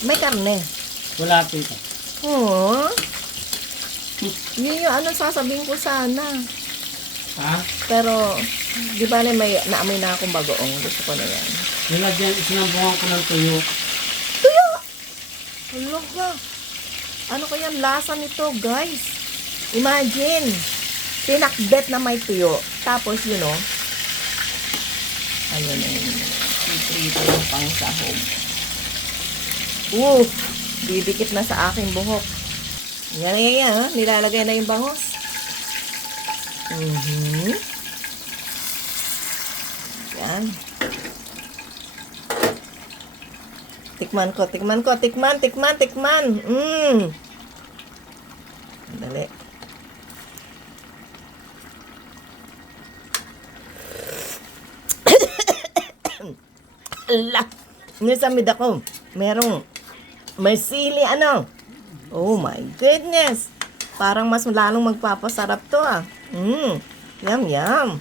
May karne. Wala tita. Oo. Yun yung sasabihin ko sana. Ha? Pero, di ba may naamoy na akong bagoong. Gusto ko na yan. Nilagyan, sinambungan ko ng tuyo. Tuyo! Hulog ka. Ano kaya ang lasa nito, guys? Imagine. Pinakbet na may tuyo. Tapos, ayun na yun. Piprito yung pang sahog. Didikit na sa aking buhok. Yan. Nilalagay na yung bangos. Yan. Tikman ko. Tikman. Dali. Ala! Nisamid ako. May sili, Oh my goodness! Parang mas lalong magpapasarap to, Yum.